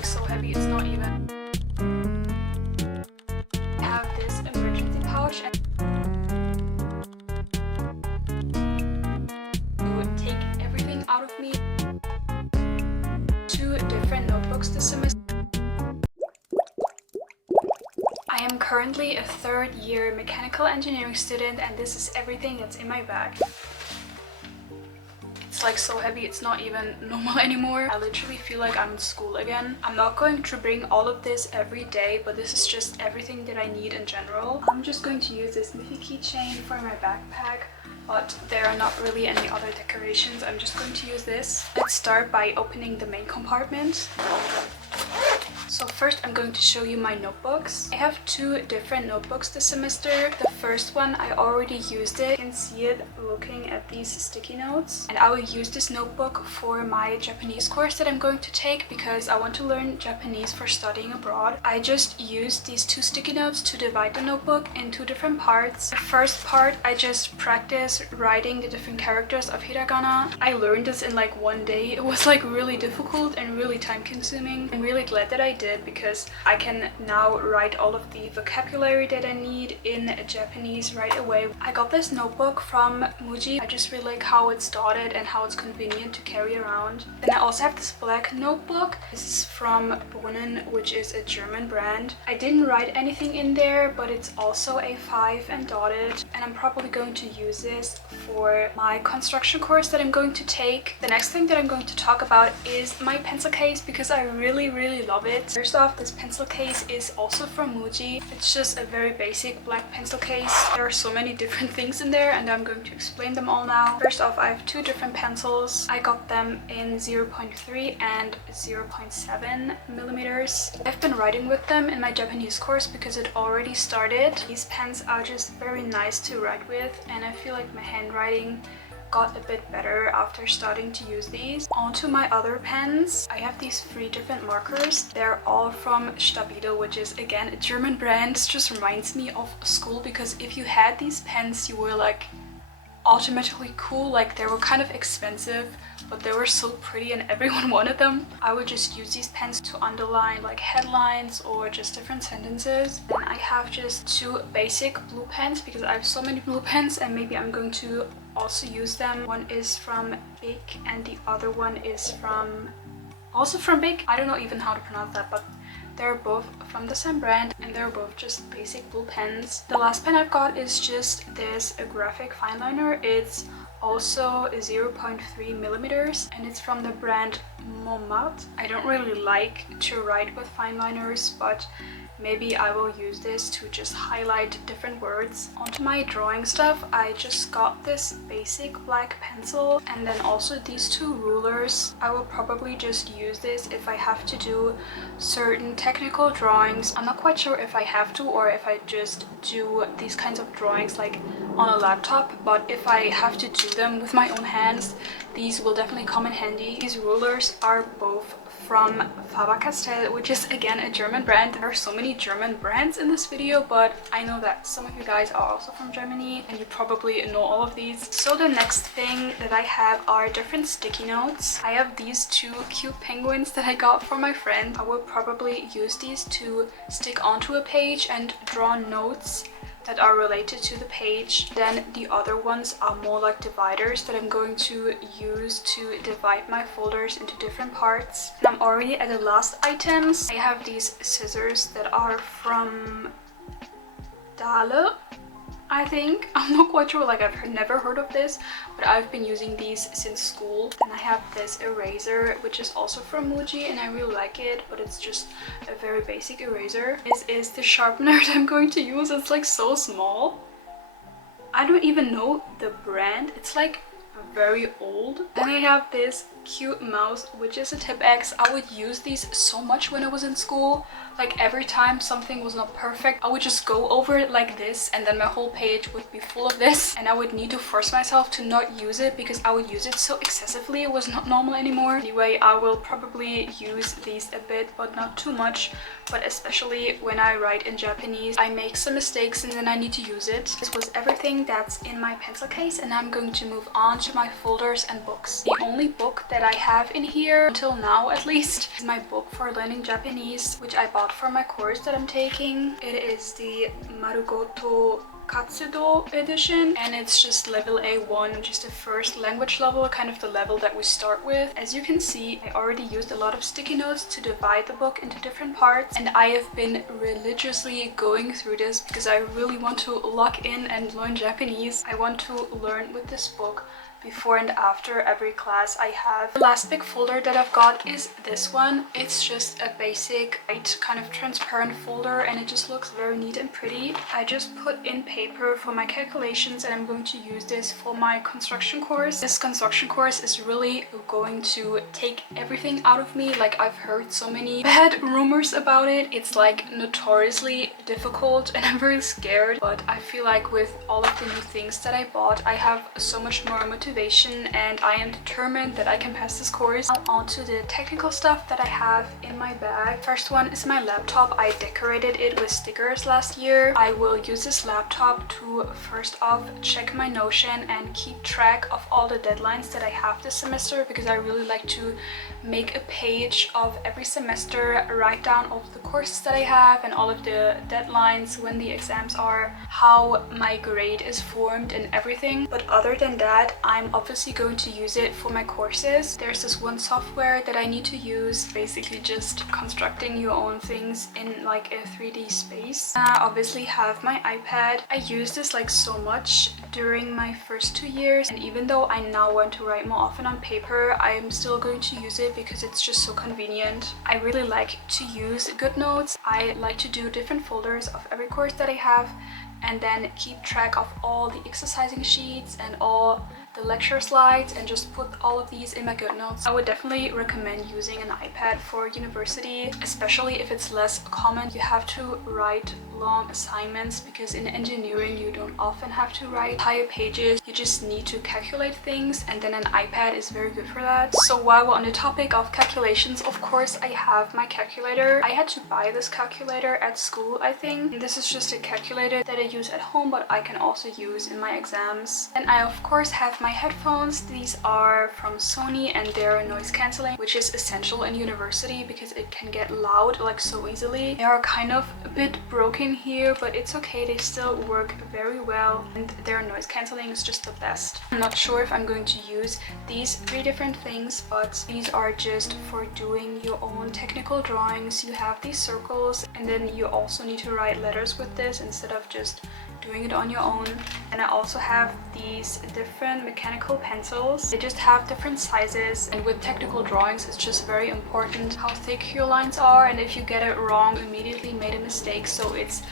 like so heavy, it's not even. I have this emergency pouch and to take everything out of me. 2 different notebooks this semester. I am currently a 3rd year mechanical engineering student and this is everything that's in my bag. It's like so heavy, it's not even normal anymore. I literally feel like I'm in school again. I'm not going to bring all of this every day, but this is just everything that I need in general. I'm just going to use this Miffy keychain for my backpack, but there are not really any other decorations. I'm just going to use this. Let's start by opening the main compartment. So first I'm going to show you my notebooks. I have 2 different notebooks this semester. The first one I already used it. You can see it looking at these sticky notes. And I will use this notebook for my Japanese course that I'm going to take because I want to learn Japanese for studying abroad. I just used these 2 sticky notes to divide the notebook in 2 different parts. The first part I just practiced writing the different characters of hiragana. I learned this in like 1 day. It was like really difficult and really time consuming. I'm really glad that I did because I can now write all of the vocabulary that I need in Japanese right away. I got this notebook from Muji. I just really like how it's dotted and how it's convenient to carry around. Then I also have this black notebook. This is from Brunnen, which is a German brand. I didn't write anything in there, but it's also A5 and dotted, and I'm probably going to use this for my construction course that I'm going to take. The next thing that I'm going to talk about is my pencil case because I really love it. First off, this pencil case is also from Muji. It's just a very basic black pencil case. There are so many different things in there and I'm going to explain them all now. First off, I have 2 different pencils. I got them in 0.3 and 0.7 millimeters. I've been writing with them in my Japanese course because it already started. These pens are just very nice to write with and I feel like my handwriting got a bit better after starting to use these. Onto my other pens, I have these 3 different markers. They're all from Stabilo, which is again a German brand. It just reminds me of school because if you had these pens you were like automatically cool. Like they were kind of expensive but they were so pretty and everyone wanted them. I would just use these pens to underline like headlines or just different sentences. And I have just 2 basic blue pens because I have so many blue pens and maybe I'm going to also use them. One is from Big and the other one is also from Big. I don't know even how to pronounce that, but they're both from the same brand and they're both just basic blue pens. The last pen I've got is just this graphic fine liner. It's also 0.3 millimeters and it's from the brand Montmartre. I don't really like to write with fine liners, but maybe I will use this to just highlight different words. Onto my drawing stuff, I just got this basic black pencil and then also these 2 rulers. I will probably just use this if I have to do certain technical drawings. I'm not quite sure if I have to or if I just do these kinds of drawings like on a laptop, but if I have to do them with my own hands, these will definitely come in handy. These rulers are both from Faber-Castell, which is again a German brand. There are so many German brands in this video, but I know that some of you guys are also from Germany and you probably know all of these. So the next thing that I have are different sticky notes. I have these 2 cute penguins that I got from my friend. I will probably use these to stick onto a page and draw notes that are related to the page. Then the other ones are more like dividers that I'm going to use to divide my folders into different parts. And I'm already at the last items. I have these scissors that are from Dahle, I think. I'm not quite sure, like I've never heard of this, but I've been using these since school. Then I have this eraser, which is also from Muji and I really like it, but it's just a very basic eraser. This is the sharpener that I'm going to use. It's like so small. I don't even know the brand. It's like very old. Then I have this cute mouse, which is a Tip X. I would use these so much when I was in school. Like every time something was not perfect, I would just go over it like this and then my whole page would be full of this and I would need to force myself to not use it because I would use it so excessively. It was not normal anymore. Anyway, I will probably use these a bit, but not too much. But especially when I write in Japanese, I make some mistakes and then I need to use it. This was everything that's in my pencil case and I'm going to move on to my folders and books. The only book that that I have in here, until now at least, is my book for learning Japanese, which I bought for my course that I'm taking. It is the Marugoto Katsudo edition, and it's just level A1, which is the first language level, kind of the level that we start with. As you can see, I already used a lot of sticky notes to divide the book into different parts, and I have been religiously going through this because I really want to lock in and learn Japanese. I want to learn with this book before and after every class I have. The last big folder that I've got is this one. It's just a basic white kind of transparent folder, and it just looks very neat and pretty. I just put in paper for my calculations, and I'm going to use this for my construction course. This construction course is really going to take everything out of me. Like, I've heard so many bad rumors about it. It's like notoriously difficult, and I'm very scared, but I feel like with all of the new things that I bought, I have so much more motivation, and I am determined that I can pass this course. Now on to the technical stuff that I have in my bag. First one is my laptop. I decorated it with stickers last year. I will use this laptop to first off check my Notion and keep track of all the deadlines that I have this semester, because I really like to make a page of every semester, write down all of the courses that I have and all of the deadlines, when the exams are, how my grade is formed and everything. But other than that, I'm obviously going to use it for my courses. There's this one software that I need to use, basically just constructing your own things in like a 3D space. I obviously have my iPad. I use this like so much during my first 2 years, and even though I now want to write more often on paper, I am still going to use it because it's just so convenient. I really like to use GoodNotes. I like to do different folders of every course that I have, and then keep track of all the exercising sheets and all the lecture slides, and just put all of these in my GoodNotes. I would definitely recommend using an iPad for university, especially if it's less common. You have to write long assignments, because in engineering you don't often have to write entire pages. You just need to calculate things, and then an iPad is very good for that. So while we're on the topic of calculations, of course I have my calculator. I had to buy this calculator at school, I think. This is just a calculator that I use at home, but I can also use in my exams. And I of course have my headphones. These are from Sony, and they're noise cancelling, which is essential in university because it can get loud like so easily. They are kind of a bit broken here, but it's okay, they still work very well, and their noise cancelling is just the best. I'm not sure if I'm going to use these 3 different things, but these are just for doing your own technical drawings. You have these circles, and then you also need to write letters with this instead of just doing it on your own. And I also have these different mechanical pencils. They just have different sizes, and with technical drawings it's just very important how thick your lines are, and if you get it wrong, you immediately made a mistake, so it's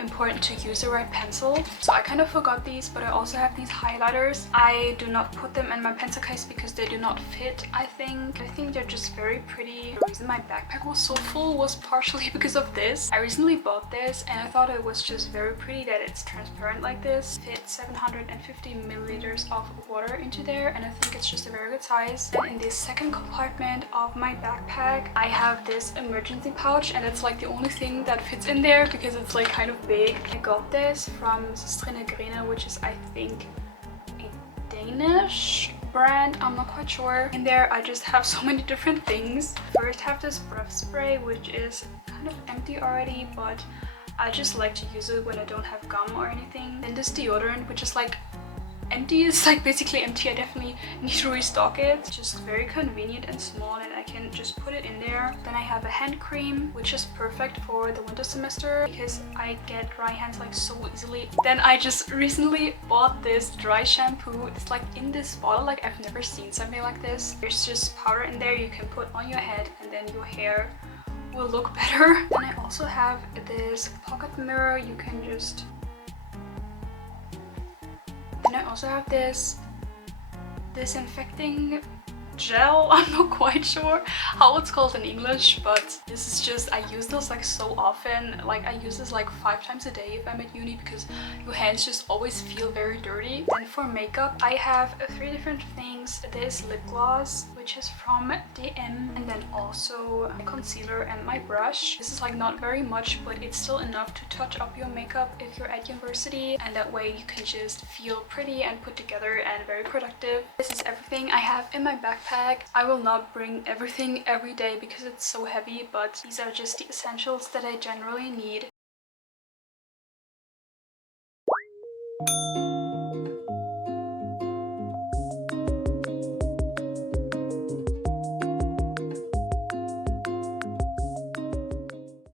important to use the right pencil. So I kind of forgot these, but I also have these highlighters. I do not put them in my pencil case because they do not fit, I think. They're just very pretty. The reason my backpack was so full was partially because of this. I recently bought this, and I thought it was just very pretty that it's transparent like this. It fits 750 milliliters of water into there, and I think it's just a very good size. And in this second compartment of my backpack, I have this emergency pouch, and it's like the only thing that fits in there because it's like kind of big. I got this from stationery, which is I think a Danish brand, I'm not quite sure. In there I just have so many different things. First have this breath spray, which is kind of empty already, but I just like to use it when I don't have gum or anything. Then this deodorant, which is like empty. It's like basically empty. I definitely need to restock it. It's just very convenient and small, and I can just put it in there. Then I have a hand cream, which is perfect for the winter semester because I get dry hands like so easily. Then I just recently bought this dry shampoo. It's like in this bottle. Like, I've never seen something like this. There's just powder in there you can put on your head, and then your hair will look better. Then I also have this pocket mirror. You can just... Then I also have this disinfecting gel. I'm not quite sure how it's called in English, but this is just, I use this like so often. Like, I use this like 5 times a day if I'm at uni because your hands just always feel very dirty. And for makeup, I have 3 different things. This lip gloss, which is from DM, and then also my concealer and my brush. This is like not very much, but it's still enough to touch up your makeup if you're at university, and that way you can just feel pretty and put together and very productive. This is everything I have in my backpack. I will not bring everything every day because it's so heavy, but these are just the essentials that I generally need.